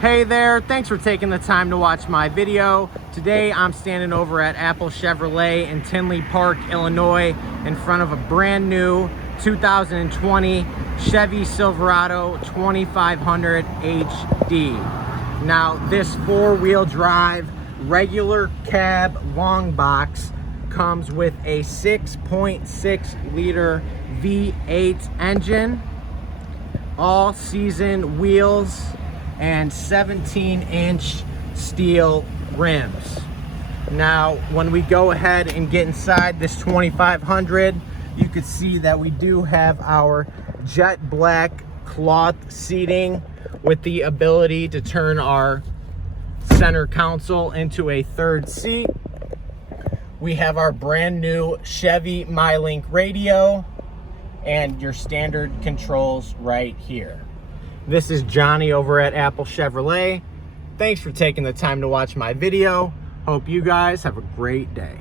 Hey there, thanks for taking the time to watch my video. Today I'm standing over at Apple Chevrolet in Tinley Park, Illinois, in front of a brand new 2020 Chevy Silverado 2500 HD. Now this four-wheel drive regular cab long box comes with a 6.6 liter V8 engine, all season wheels, and 17-inch steel rims. Now when we go ahead and get inside this 2500, you can see that we do have our jet black cloth seating with the ability to turn our center console into a third seat. We have our brand new Chevy MyLink radio and your standard controls right here. This is Johnny over at Apple Chevrolet. Thanks for taking the time to watch my video. Hope you guys have a great day.